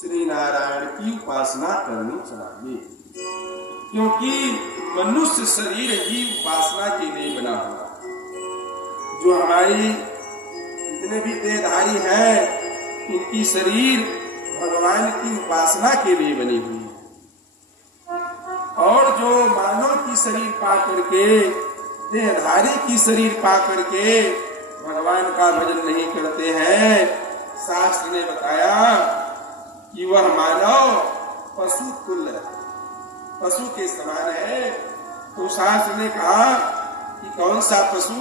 श्री नारायण की उपासना करनी चाहिए, क्योंकि मनुष्य शरीर ही उपासना के लिए बना हुआ। जो हमारी जितने भी देहधारी हैं, इनकी शरीर भगवान की उपासना के लिए बनी हुई है। और जो मानव की शरीर पा करके, देहधारी की शरीर पा करके भगवान का भजन नहीं करते हैं, शास्त्र ने बताया कि वह मानव पशु तुल्य है, पशु के समान है। तो शास्त्र ने कहा कि कौन सा पशु?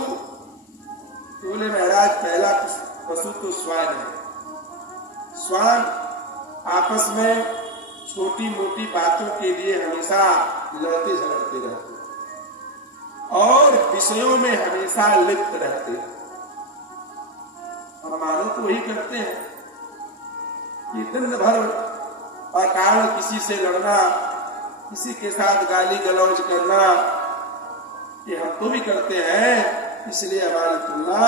तो बोले महाराज पहला पशु तो श्वान है। श्वान आपस में छोटी मोटी बातों के लिए हमेशा लड़ते झगड़ते रहते और विषयों में हमेशा लिप्त रहते हैं। और मानव तो वही करते हैं कि दिन भर अकारण किसी से लड़ना, किसी के साथ गाली गलौज करना, ये हम तो भी करते हैं। इसलिए हमारी तुलना,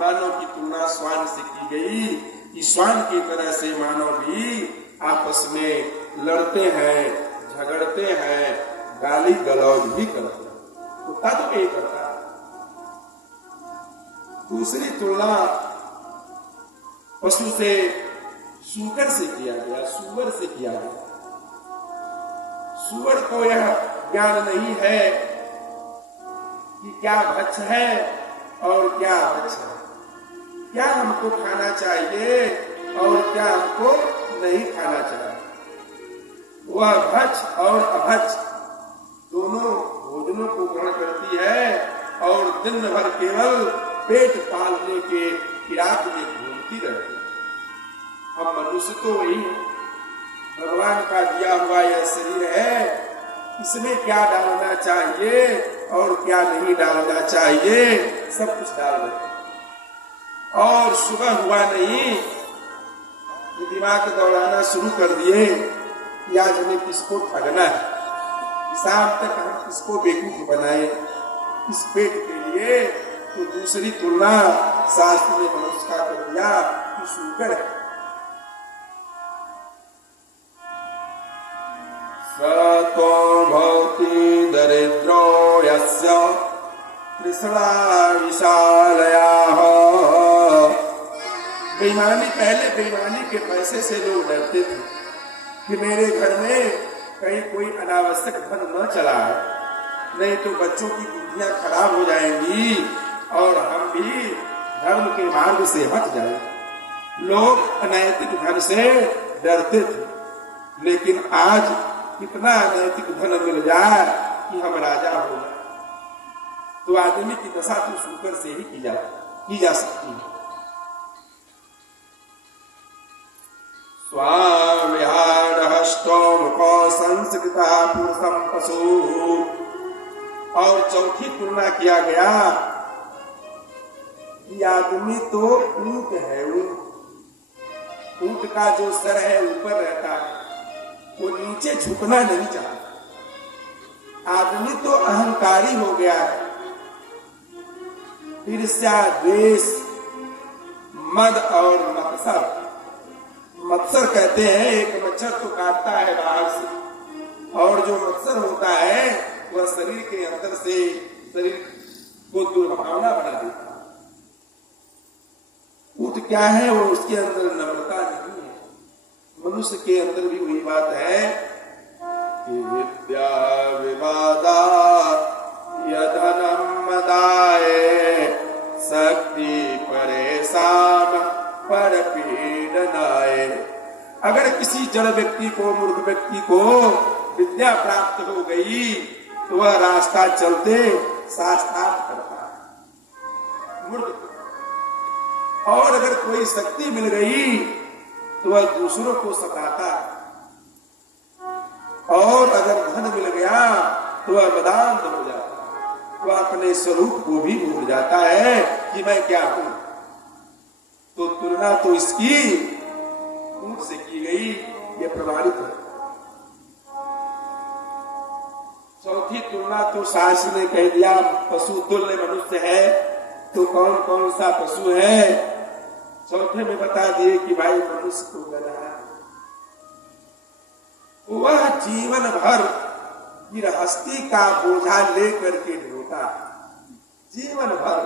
मानव की तुलना श्वान से की गई कि श्वान की तरह से मानव भी आपस में लड़ते हैं, झगड़ते हैं, गाली गलौज भी करते हैं। कुत्ता तो यही करता है। दूसरी तुलना पशु से, सूकर से किया गया, सुअर से किया गया। सुअर को यह ज्ञान नहीं है कि क्या भक्ष है और क्या अभक्ष है, क्या हमको खाना चाहिए और क्या हमको नहीं खाना चाहिए। वह भक्ष और अभक्ष दोनों भोजनों को ग्रहण करती है और दिन भर केवल पेट पालने के फिराक में घूमती रहती है। हम मनुष्य तो वही है, भगवान का दिया हुआ यह शरीर है, इसमें क्या डालना चाहिए और क्या नहीं डालना चाहिए सब कुछ डाल देते। और सुबह हुआ नहीं कि दिमाग दौड़ाना शुरू कर दिए कि आज हमें किसको ठगना है, शाम तक हम किसको बेवकूफ बनाए इस पेट के लिए। तो दूसरी तुलना शास्त्र ने मनुष्य का कर दिया कि सूकर है। सतो भवति दरिद्रो यस्य तृष्णा विशालयाः। बेईमानी, पहले बेईमानी के पैसे से लोग डरते थे कि मेरे घर में कहीं कोई अनावश्यक धन न चला है, नहीं तो बच्चों की बुद्धियां खराब हो जाएंगी और हम भी धर्म के मार्ग से हट जाएंगे। लोग अनैतिक धन से डरते थे, लेकिन आज कितना अनैतिक धन मिल जाए कि हम राजा हो जाए। तो आदमी की दशा तो सूकर से ही की जा सकती है। स्वामिहार हस्तो मुखो संस्कृता पुरुषम पशु। और चौथी तुलना किया गया कि आदमी तो ऊंट है। ऊंट का जो सर है ऊपर रहता है, वो नीचे झुकना नहीं चाहता। आदमी तो अहंकारी हो गया है, ईर्ष्या, द्वेष, मद और मत्सर। मत्सर कहते हैं एक मच्छर तो काटता है बाहर से, और जो मत्सर होता है वह शरीर के अंदर से शरीर को दुर्भावना बना देता है। ऊंट क्या है? वो उसके अंदर नम्रता नहीं है। मनुष्य के अंदर भी वही बात है कि विद्या विवादा यधनम मदाए शक्ति परेशान पर पीड़नाए। अगर किसी जड़ व्यक्ति को, मूर्ख व्यक्ति को विद्या प्राप्त हो गई तो वह रास्ता चलते शास्त्रार्थ करता है, मूर्ख। और अगर कोई शक्ति मिल गई तो वह दूसरों को सताता है, और अगर धन मिल गया तो वह मदान हो जाता है, वह अपने स्वरूप को भी भूल जाता है कि मैं क्या हूं। तो तुलना तो इसकी ऊंट से की गई, ये प्रमाणित है। चौथी तुलना तो शास्त्र ने कह दिया पशु तुल्य मनुष्य है। तो कौन कौन सा पशु है? चौथे में बता दिए कि भाई मनुष्य तो गधा है, वह जीवन भर गृहस्थी का बोझा लेकर के ढोता, जीवन भर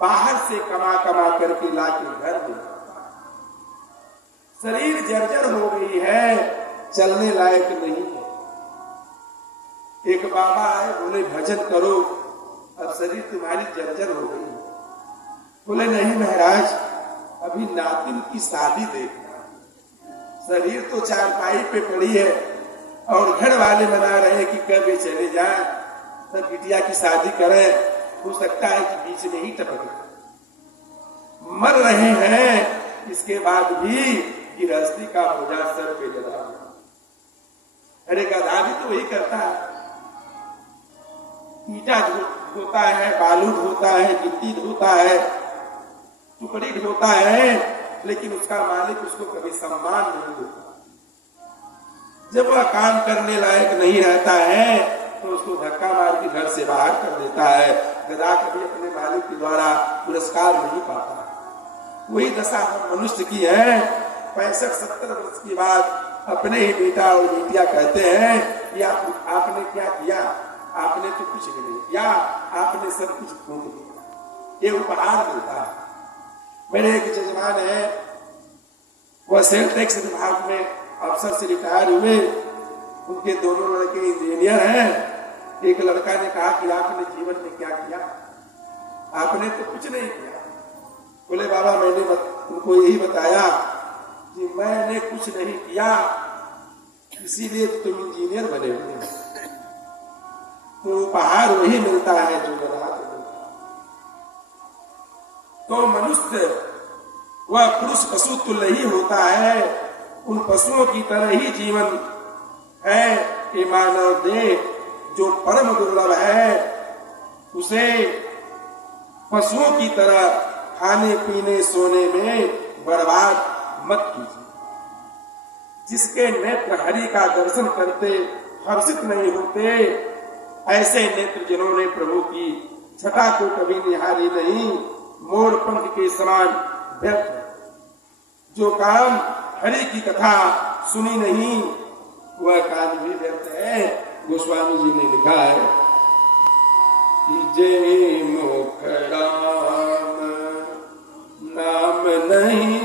बाहर से कमा कमा करके लाके घर में खाता। शरीर जर्जर हो गई है, चलने लायक नहीं है। एक बाबा आए, बोले भजन करो, अब शरीर तुम्हारी जर्जर हो गई है। बोले नहीं महाराज, अभी नातिन की शादी देखना, शरीर तो चारपाई पे पड़ी है और घर वाले मना रहे हैं कि कब ये चले जाए, तब बिटिया की शादी करें, हो सकता है कि बीच में ही टपक मर रहे हैं, इसके बाद भी गृहस्थी का बोझा सर पे लगा। अरे गधा भी तो वही करता है, ईटा धोता है, बालू धोता है, गिट्टी धोता है, टुकड़ी ढोता है, लेकिन उसका मालिक उसको कभी सम्मान नहीं देता। जब वह काम करने लायक नहीं रहता है तो उसको धक्का मार के घर से बाहर कर देता है। गधा कभी अपने मालिक के द्वारा पुरस्कार नहीं पाता। वही दशा हम मनुष्य की है। 65-70 वर्ष के बाद अपने ही बेटा और बेटियां कहते हैं कि आपने क्या किया, आपने तो कुछ नहीं किया, आपने सब कुछ खो दिया। ये उपहार मिलता है। मेरे एक जजमान है, वह सेल टैक्स विभाग में अफसर से रिटायर हुए। उनके दोनों लड़के इंजीनियर हैं। एक लड़का ने कहा कि आपने जीवन में क्या किया, आपने तो कुछ नहीं किया। बोले बाबा मैंने उनको यही बताया कि मैंने कुछ नहीं किया, इसीलिए तुम इंजीनियर बने हुए। तो उपहार वही मिलता है जो गधा को मिलता है। तो मनुष्य वह पुरुष पशु तुल्य ही होता है। उन पशुओं की तरह ही जीवन है। ये मानव देह जो परम दुर्लभ है, उसे पशुओं की तरह खाने पीने सोने में बर्बाद मत कीजिए। जिसके नेत्र हरि का दर्शन करते हर्षित नहीं होते, ऐसे नेत्र जिन्होंने प्रभु की छटा को कभी निहारी नहीं, मोर पंख के समान व्यर्थ। जो काम हरि की कथा सुनी नहीं, वह काम भी व्यर्थ है। गोस्वामी जी ने लिखा है कि जय मुख राम नाम नहीं